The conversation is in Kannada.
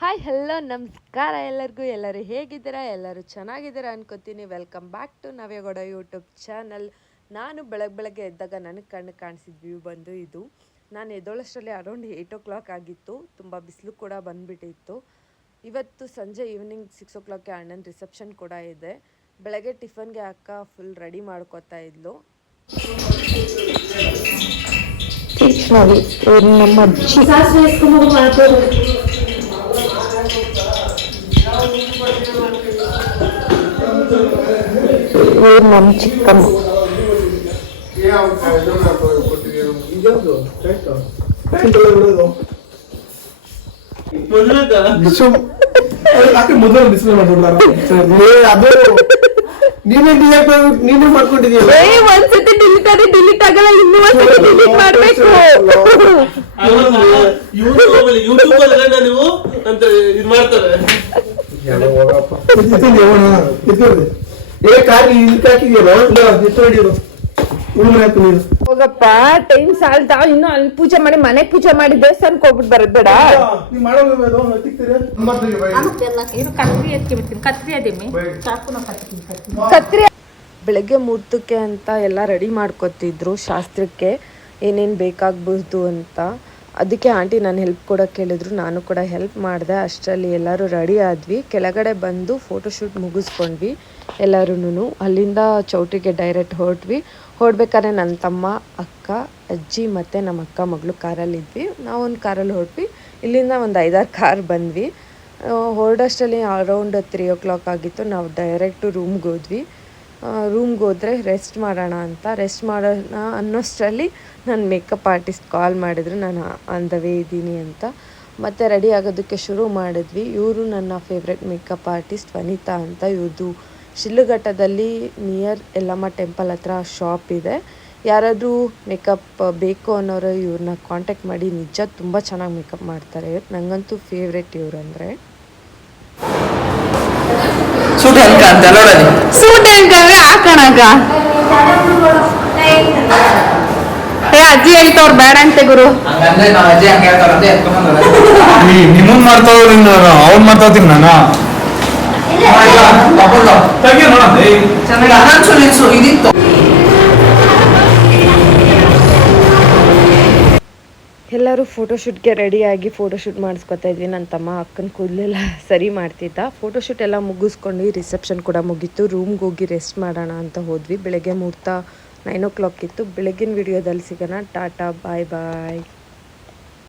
ಹಾಯ್ ಹಲೋ ನಮಸ್ಕಾರ ಎಲ್ಲರಿಗೂ. ಎಲ್ಲರೂ ಹೇಗಿದ್ದೀರಾ? ಎಲ್ಲರೂ ಚೆನ್ನಾಗಿದ್ದೀರಾ ಅನ್ಕೋತೀನಿ. Welcome back to Navya Gowda YouTube channel ನಾನು ಬೆಳಗ್ಗೆ ಬೆಳಗ್ಗೆ ಎದ್ದಾಗ ನನಗೆ ಕಣ್ಣು ಕಾಣಿಸಿದ ವ್ಯೂ ಬಂದು ಇದು. ನಾನು ಎದ್ದೋಳಷ್ಟರಲ್ಲಿ ಅರೌಂಡ್ ಏಯ್ಟ್ ಓ ಕ್ಲಾಕ್ ಆಗಿತ್ತು. ತುಂಬ ಬಿಸಿಲು ಕೂಡ ಬಂದುಬಿಟ್ಟಿತ್ತು. ಇವತ್ತು ಸಂಜೆ ಈವ್ನಿಂಗ್ ಸಿಕ್ಸ್ ಓ ಕ್ಲಾಕ್ಗೆ ಅಣ್ಣನ ರಿಸೆಪ್ಷನ್ ಕೂಡ ಇದೆ. ಬೆಳಗ್ಗೆ ಟಿಫನ್ಗೆ ಅಕ್ಕ ಫುಲ್ ರೆಡಿ ಮಾಡ್ಕೋತಾ ಇದ್ಲು. ನಮ್ಮ ಇವ್ರು ನಮ್ಮ ಚಿಕ್ಕಮ್ಮ. ಅದು ನೀನೇ ಡಿಲೀಟ್ ನೀನೇ ಮಾಡ್ಕೊಂಡಿದೀಯಲ್ಲ ಏ ಒಂದ್ಸತಿ ಡಿಲೀಟ್ ಆದ್ರೆ ಡಿಲೀಟ್ ಆಗಲ್ಲ ಇನ್ನೂ ಒಂದ್ಸತಿ ಡಿಲೀಟ್ ಮಾಡ್ಬೇಕು. ಯೂಟ್ಯೂಬ್ ಅಲ್ಲಿ ಯೂಟ್ಯೂಬ್ ಅಲ್ಲಿ ನೀವು ಅಂತ ಇದ್ ಮಾಡ್ತಾರೆ. ಏ ಕಾಲಿ ಇಲ್ಲಿ ಹಾಕಿದ್ಯಲ್ಲ ಹೋಗಪ್ಪ ಟೈಮ್ ಸಾಲ್ತಾ? ಇನ್ನು ಅಲ್ಲಿ ಪೂಜೆ ಮಾಡಿ ಮನೆ ಪೂಜೆ ಮಾಡಿ ದೇವಸ್ಥಾನಕ್ಕೆ ಹೋಗ್ಬಿಟ್ಟು ಬರೋದ್ ಬೇಡ. ನೀವು ಮಾಡೋದು ಎತ್ತಿಕ್ತೀರಾ ಇದು ಕತ್ರಿ ಎತ್ತಿ ಬಿಡ್ತೀನಿ. ಕತ್ರಿ ಅದೇಮಿ ಚಾಕುನ ಕಟ್ತೀನಿ ಕತ್ರಿ ಕತ್ರಿ ಬೆಳಗ್ಗೆ ಮುಹೂರ್ತಕ್ಕೆ ಅಂತ ಎಲ್ಲ ರೆಡಿ ಮಾಡ್ಕೊತಿದ್ರು ಶಾಸ್ತ್ರಕ್ಕೆ. ಏನೇನ್ ಬೇಕಾಗ್ಬೋದು ಅಂತ. ಅದಕ್ಕೆ ಆಂಟಿ ನಾನು ಹೆಲ್ಪ್ ಕೊಡೋಕೆ ಕೇಳಿದ್ರು. ನಾನು ಕೂಡ ಹೆಲ್ಪ್ ಮಾಡಿದೆ. ಅಷ್ಟರಲ್ಲಿ ಎಲ್ಲರೂ ರೆಡಿ ಆದ್ವಿ. ಕೆಳಗಡೆ ಬಂದು ಫೋಟೋಶೂಟ್ ಮುಗಿಸ್ಕೊಂಡ್ವಿ ಎಲ್ಲರೂ ಅಲ್ಲಿಂದ ಚೌಟಿಗೆ ಡೈರೆಕ್ಟ್ ಹೊರಟ್ವಿ. ಹೊರಡ್ಬೇಕಾದ್ರೆ ನನ್ನ ತಮ್ಮ, ಅಕ್ಕ, ಅಜ್ಜಿ ಮತ್ತು ನಮ್ಮ ಅಕ್ಕ ಮಗಳು ಕಾರಲ್ಲಿದ್ವಿ. ನಾವೊಂದು ಕಾರಲ್ಲಿ ಹೊರಟ್ವಿ. ಇಲ್ಲಿಂದ ಒಂದು ಐದಾರು ಕಾರ್ ಬಂದ್ವಿ. ಹೊರಡಷ್ಟರಲ್ಲಿ ಅರೌಂಡ್ ತ್ರೀ ಓ ಕ್ಲಾಕ್ ಆಗಿತ್ತು. ನಾವು ಡೈರೆಕ್ಟು ರೂಮ್ಗೆ ಹೋದ್ವಿ. ರೂಮ್ಗೆ ಹೋದರೆ ರೆಸ್ಟ್ ಮಾಡೋಣ ಅಂತ. ರೆಸ್ಟ್ ಮಾಡೋಣ ಅನ್ನೋಷ್ಟರಲ್ಲಿ ನನ್ನ ಮೇಕಪ್ ಆರ್ಟಿಸ್ಟ್ ಕಾಲ್ ಮಾಡಿದ್ರು. ನಾನು ಆನ್ ದ ವೇ ಇದ್ದೀನಿ ಅಂತ. ಮತ್ತೆ ರೆಡಿ ಆಗೋದಕ್ಕೆ ಶುರು ಮಾಡಿದ್ವಿ. ಇವರು ನನ್ನ ಫೇವ್ರೆಟ್ ಮೇಕಪ್ ಆರ್ಟಿಸ್ಟ್ ವನಿತಾ ಅಂತ. ಇವ್ರದ್ದು ಶಿಲ್ಲುಘಟ್ಟದಲ್ಲಿ ನಿಯರ್ ಯಲ್ಲಮ್ಮ ಟೆಂಪಲ್ ಹತ್ರ ಶಾಪ್ ಇದೆ. ಯಾರಾದರೂ ಮೇಕಪ್ ಬೇಕು ಅನ್ನೋರು ಇವ್ರನ್ನ ಕಾಂಟ್ಯಾಕ್ಟ್ ಮಾಡಿ. ನಿಜ ತುಂಬ ಚೆನ್ನಾಗಿ ಮೇಕಪ್ ಮಾಡ್ತಾರೆ. ನನಗಂತೂ ಫೇವ್ರೆಟ್ ಇವ್ರು ಅಂದರೆ. ಸೂಟ್ ಹೆಂಗ್ ಕಾಣ್ತಾ ನೋಡೋದು ಸೂಟ್ ಹೇಳ್ಕೊಂಡ್ರೆ ಹಾಕಣಗ ಏ ಅಜ್ಜಿ ಹೇಳ್ತವ್ರ ಬೇಡ ಅಂತೆ ಗುರು. ಹಂಗ ನಿಮ್ಮನ್ ಮಾಡ್ತಾವ್ ನಾನು ಅವ್ನ್ ಮಾತಾಡ್ತೀನಿ ನಾನು? ನೋಡೋಣ. ಚೆನ್ನಾಗಿ ಇದಿತ್ತು. ಎಲ್ಲರೂ ಫೋಟೋಶೂಟ್ಗೆ ರೆಡಿಯಾಗಿ ಫೋಟೋಶೂಟ್ ಮಾಡಿಸ್ಕೊತಾ ಇದ್ವಿ. ನನ್ನ ತಮ್ಮ ಅಕ್ಕನ ಕೂದಲೆಲ್ಲ ಸರಿ ಮಾಡ್ತಿದ್ದ. ಫೋಟೋಶೂಟ್ ಎಲ್ಲ ಮುಗಿಸ್ಕೊಂಡು ರಿಸೆಪ್ಷನ್ ಕೂಡ ಮುಗೀತು. ರೂಮ್ಗೆ ಹೋಗಿ ರೆಸ್ಟ್ ಮಾಡೋಣ ಅಂತ ಹೋದ್ವಿ. ಬೆಳಗ್ಗೆ ಮುಹೂರ್ತ ನೈನ್ ಓ ಕ್ಲಾಕ್ ಇತ್ತು. ಬೆಳಗಿನ ವಿಡಿಯೋದಲ್ಲಿ ಸಿಗೋಣ. ಟಾಟಾ ಬಾಯ್ ಬಾಯ್